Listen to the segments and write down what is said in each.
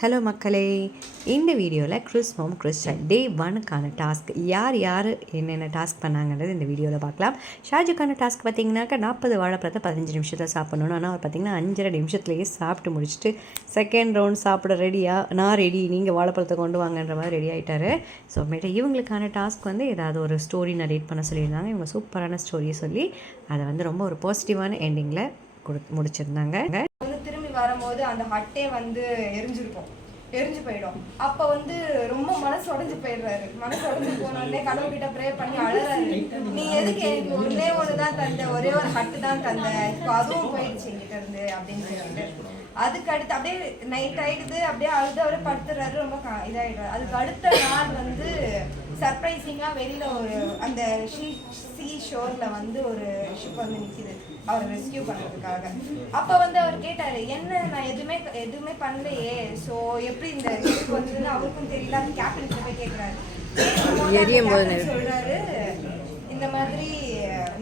Hello மக்களே, இந்த வீடியோவில் கிறிஸ் மோம் கிறிஸ் சைல்ட் டே 1க்கான டாஸ்க் யார் என்னென்ன டாஸ்க் பண்ணாங்கன்றது இந்த வீடியோவில் பார்க்கலாம். ஷாஜுக்கான டாஸ்க் பார்த்தீங்கன்னாக்கா 40 வாழைப்பழத்தை 15 நிமிஷத்தில் சாப்பிட்ணும். ஆனால் அவர் பார்த்தீங்கன்னா 5.5 நிமிஷத்துலேயே சாப்பிட்டு முடிச்சுட்டு செகண்ட் ரவுண்ட் சாப்பிட ரெடியாக நான் ரெடி, நீங்கள் வாழைப்பழத்தை கொண்டு வாங்கன்ற மாதிரி ரெடி ஆகிட்டார். ஸோ மேட்டு இவங்களுக்கான டாஸ்க் ஏதாவது ஒரு ஸ்டோரி நரேட் பண்ண சொல்லியிருந்தாங்க. இவங்க சூப்பரான ஸ்டோரியை சொல்லி அதை ரொம்ப ஒரு பாசிட்டிவான எண்டிங்கில் முடிச்சிருந்தாங்க. திரும்பி வரும்போது அந்த ஹட்டே எரிஞ்சு போயிடும். அப்ப ரொம்ப மனசு உடைஞ்சு போயிடுறாரு. மனசு உடைஞ்சு போனோடனே கடவுள்கிட்ட ப்ரே பண்ணி அழறாரு. நீ எதுக்கு எனக்கு ஒரே ஒண்ணுதான் தந்த, ஒரே ஒரு ஹட்டு தான் தந்த, இப்போ அதுவும் போயிடுச்சு என்கிட்ட இருந்து அப்படின்னு சொல்லிட்டு அதுக்கு அடுத்து அப்படியே நைட் ஆயிடுது. அப்படியே அழுது அவரே படுத்துறாரு. ரொம்ப இதாயிடுறாரு. அதுக்கு அடுத்த நாள் சர்ப்ரைசிங்கா வெளியில ஒரு அந்த சி ஷோர்ல ஒரு ஷிப் நிக்குது அவரை ரெஸ்கியூ பண்றதுக்காக. அப்ப அவர் கேட்டாரு, என்ன நான் எதுவுமே பண்ணலையே, ஸோ எப்படி இந்த ஷிப் வந்ததுன்னு அவருக்கும் தெரியல. அந்த கேப்டன் போய் கேட்கிறாரு. சொல்றாரு, இந்த மாதிரி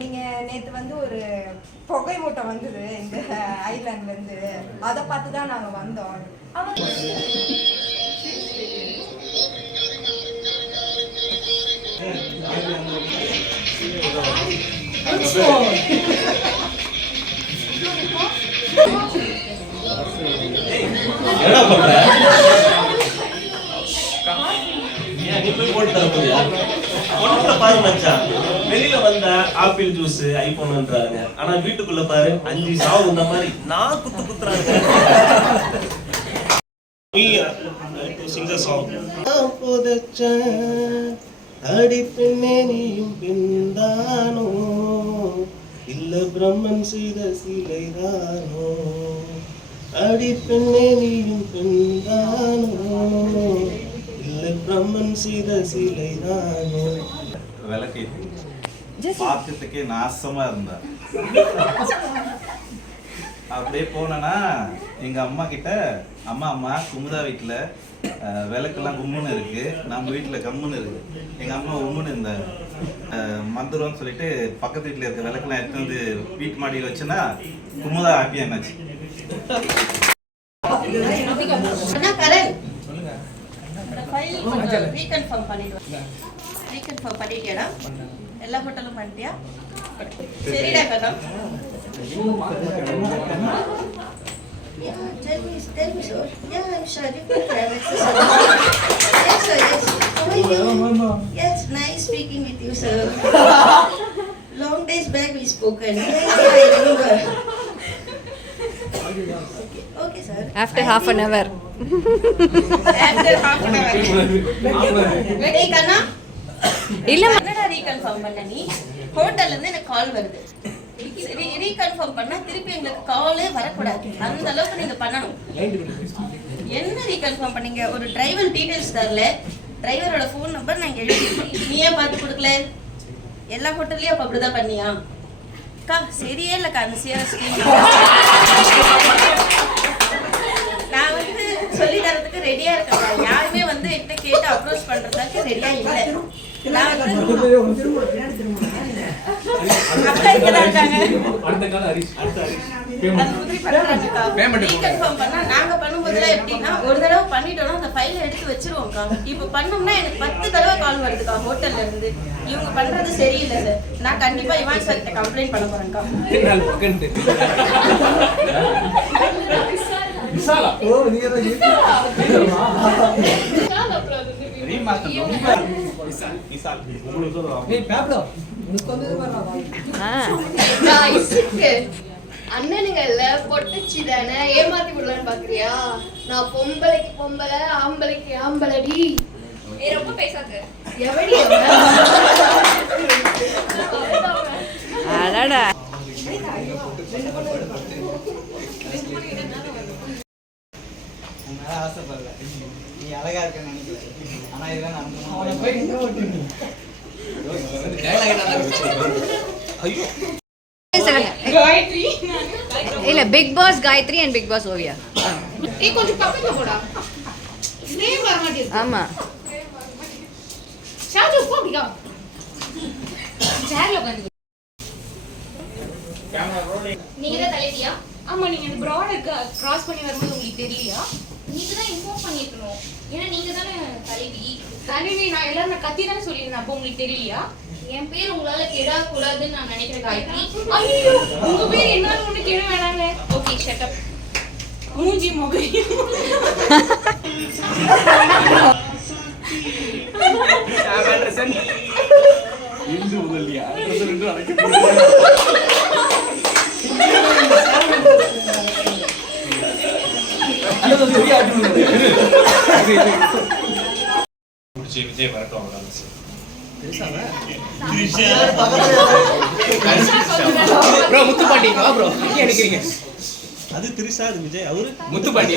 நீங்க நேத்து ஒரு புகை மூட்டை வந்தது இந்த ஐலாண்ட்ல இருந்து, அதை பார்த்துதான் நாங்க வந்தோம். வெளியில வந்த ஆப்பிள் ஜூஸ் ஐபோன்ன்றாங்க, ஆனா வீட்டுக்குள்ள பாரு 5 சாவு இந்த மாதிரி நான் குத்துறாங்க. அடி பெண்ணே நீயும் பிந்தானோ, இல்ல பிரம்மன் செய்த சிலைதானோ, அடி பெண்ணே நீயும் பிந்தானோ, இல்ல பிரம்மன் செய்த சிலைதானோ. விளக்கேத்தி பார்க்கறதுக்கே நாசமா இருந்தா. அப்படியே போனா எங்க அம்மா கிட்ட, அம்மா குமுதா வீட்டுல விளக்கெல்லாம் கும்முன்னு இருக்கு, நம்ம வீட்டுல கம்முன்னு இருக்கு. எங்க அம்மா உம்முன்னு இந்த மந்திரம்னு சொல்லிட்டு பக்கத்து வீட்டுல இருக்க விளக்கெல்லாம் எடுத்து வீட்டு மாடியில் வச்சுன்னா குமுதா ஹாப்பியா என்னாச்சு. பண்ணிட்டியாடா? எல்லா ஹோட்டலும் பண்ணிட்டியா? சரிடா கண்ணா. Yeah, tell me so. Yeah, I'm sure you can travel. Yes, sir, yes. How are you? Yes, nice speaking with you, sir. Long days back we spoken. Yes, I remember. Okay, sir. After half an hour. Hey, Kanna. இல்ல என்னடா reconfirm பண்ண நீ? ஹோட்டல்ல இருந்து எனக்கு கால் வருது. Reconfirm பண்ணா திருப்பி எங்களுக்கு காலே வரக்கூடாது. அந்த அளவுக்கு நீங்க பண்ணணும். என்ன ரீகன்ஃபார்ம் பண்ணீங்க? ஒரு டிரைவர் டீடைல்ஸ் தரல, டிரைவரோட ஃபோன் நம்பர் நான் எழுதிருக்கேன், நீயே பார்த்து கொடுக்கல. எல்லா ஹோட்டல்லையும் அப்ப அப்படிதான் பண்ணியா? அக்கா சரியே இல்லக்கா அந்த சிஆர்எஸ் நான் சொல்லி தரதுக்கு ரெடியா இருக்கேன். யாருமே என்கிட்ட கேட்டு அப்ரோச் பண்றதுக்கு ரெடியா இல்லை. நாங்க பண்ணும்போதுல எப்படின்னா ஒரு தடவை பண்ணிட்டோம்னா அந்த ஃபைலை எடுத்து வச்சிருவோம்க்கா. இப்ப பண்ணோம்னா எனக்கு 10 தடவை கால் வருதுக்கா ஹோட்டல்ல இருந்து. இவங்க பண்றது சரியில்லை சார். நான் கண்டிப்பா இவான் சார் கிட்ட கம்ப்ளைண்ட் பண்ண போறேன்க்கா. அண்ணனுங்கல்ல பொட்டச்சி தானே ஏமாத்தி விடலான்னு பாக்குறியா? நான் பொம்பளைக்கு பொம்பளை, ஆம்பளைக்கு ஆம்பளடி. ரொம்ப பேசாத. எவடி ஆசைப்படல, நீ அழகா இருக்கன்னு நினைக்கிறேன். ஆனா இதெல்லாம் இல்ல Bigg Boss Gayathri and Bigg Boss Oviya. கொஞ்சம் பக்கத்துல போடா. நேம் வர மாட்டேங்குது. ஆமா ஷாஜு போடியா. சேர்ல உட்கார்ந்து. நீங்க தான் தலைவியா? ஆமா, நீங்க அந்த பிராட் கிராஸ் பண்ணி வரும்போது உங்களுக்கு தெரியலையா? நீங்க தான் இன்ஃபார்ம் ஏன்னா நீங்க தானே தலைவி. தலைவி நான் எல்லாரும் கத்தி தானே சொல்லியிருந்தேன். அப்போ உங்களுக்கு தெரியலையா? என் பேர் உங்களால கெடக்கூடாதுன்னு நான் நினைக்கிறேன் காயத்ரி. ஐயோ உங்க பேர் என்னால ஒண்ணு கெட வேணாங்க. Okay shut up. மூஞ்சி முகையும் இந்து முதலியா விஜய் வரட்டும் அவ்வளவுதான் ப்ரோ முத்துப்பாண்டி வா ப்ரோ நீங்க நினைக்கிறீங்க அது திரிஷா அது விஜய் அவரு முத்துப்பாண்டி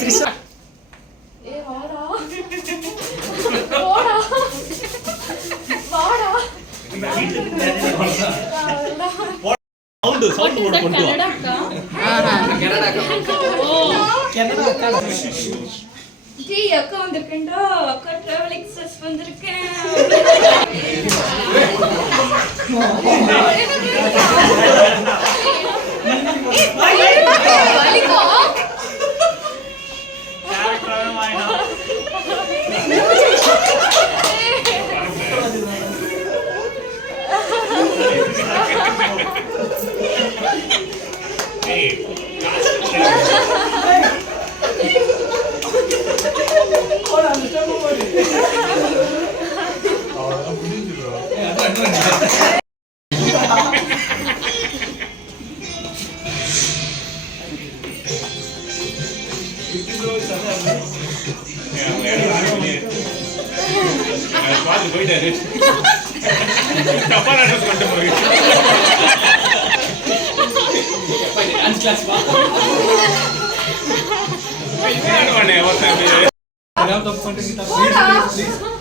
திரிஷா ஏய் வாடா வாடா வாடா சவுண்ட் போட கொண்டு வா கனடா ஓ கனடா அக்கா ஜி அக்கா வந்திருக்கேன்டா. அக்கா டிராவல் எக்ஸஸ் வந்திருக்கேன். போயிட்டாரு தப்பான அட்ரஸ் கொண்டு போய் டான்ஸ் கிளாஸ் வா இவனே ஒருத்தன் நான் தப்பு பண்ணிட்டேன்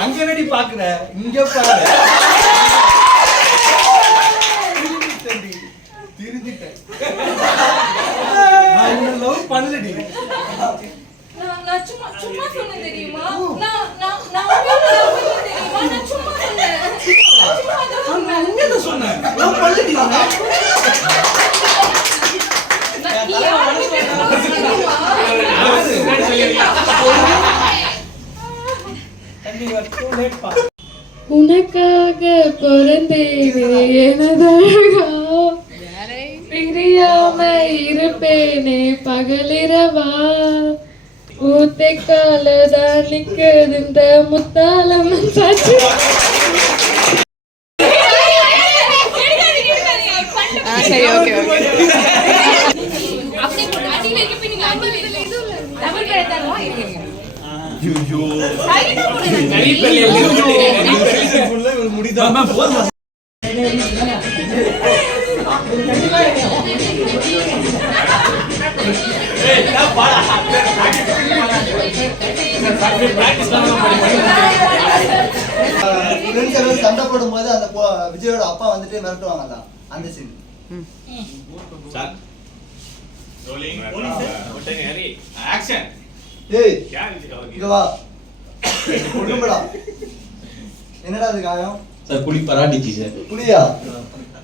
அங்க என்னடி பாக்குற இங்க பாரு திருந்திட்டேன் நான் என்ன லவ் பண்ணலடி நான் சும்மா சொன்னேன் தெரியுமா? நான் உங்களை love பண்ணேன் தெரியுமா? நான் சும்மா சொன்னேன். நான் உண்மையை சொன்னேன் லவ் பண்ணலடி நீ யாருக்கு தெரியுமா? உனக்காக பிறந்தேனே எனதழகா, பிரியாம இருப்பேனே பகலிரவா, ஊத்தைக்காலதான் நிக்குது இந்த முத்தாலம் சாட்சி. சரி ஓகே ஓகே அப்படியே போடு. அடி வைக்க போய் நீங்க அடி வைக்க. டபுள் பேர் தரவா இருக்கீங்க. ஐயோ சைடுல போடு. நரிப்பள்ளி ஃபுல்லா ஒரு முடிதான் போதும் ஏய் நான் பாடா சண்டை போடும்போது அந்த விஜயோட அப்பா வந்துட்டு மிரட்டுவாங்கல்ல அந்த சீன். சார் ரோலிங் ஓட்டங்க ஹரி ஆக்ஷன் ஏய் யார் இதுக்கு இங்க வா ஒண்ணுமடா. என்னடா அது காயம்? சார் புளி பராட்டிச்சு சார். புளியா?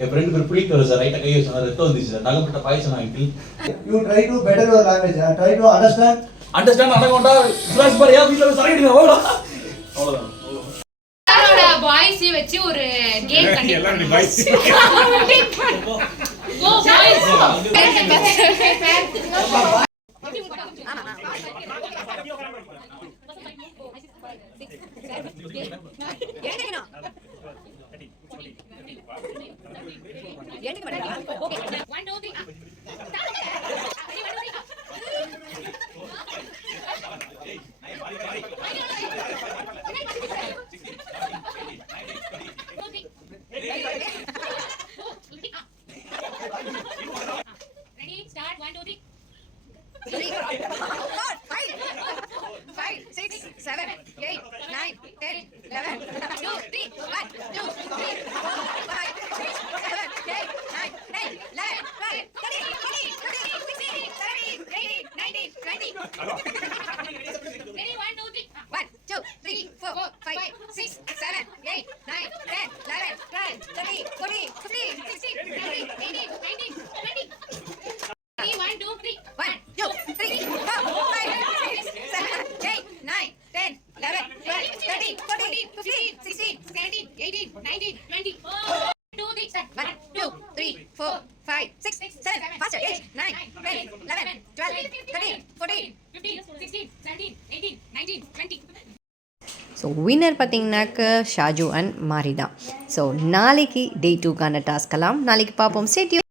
என் ஃப்ரெண்டு பேர் புளிக்கு வரும் சார். ரைட்டா கை வச்சா ரத்தம் வந்துச்சு சார். நகப்பட்ட பாய்ச்சல் ஆகிட்டு. You try to better your language. Try to understand. Understand அடங்கொண்டா சுரேஷ் பாரியா வீட்ல சரையிடுங்க அவ்வளோ அவ்வளோதான். பாய்ஸ் வச்சு ஒரு கேம் கண்டக்ட் எல்லாரும் boys go boys Ready, start, 1, 2, 3. 5, 6, 7, 8, 9, 10, 11, 2, 3, 1, 2, 3, 4, 5, 6, 7, 8, 9, 10, 11, 12. Ready, 1, 2, 3. 1, 2, 3, 4, 5, 6, 7, 8, 9, 10, 11, 12, 13, 14, 15, 16, 17, 18, 19, 20. Ready, 1, 2, 3. 1, 2, 3, 4, 5, 6, 7, 8, 9, 10, 11, 12, 13, 14, 15, 16, 17, 18, 19, 20. 2, 3, start. 1, 2, 3, 4, 5, 6, 7, faster, 8, 9, 10, 11, 12, 13, 14. 15, 16, 17, 18, 19, 20. So winner பார்த்தீங்கன்னாக்க ஷாஜு அண்ட் மாரி தான். ஸோ நாளைக்கு டே 2க்கான டாஸ்கெல்லாம் நாளைக்கு பார்ப்போம். Stay tune.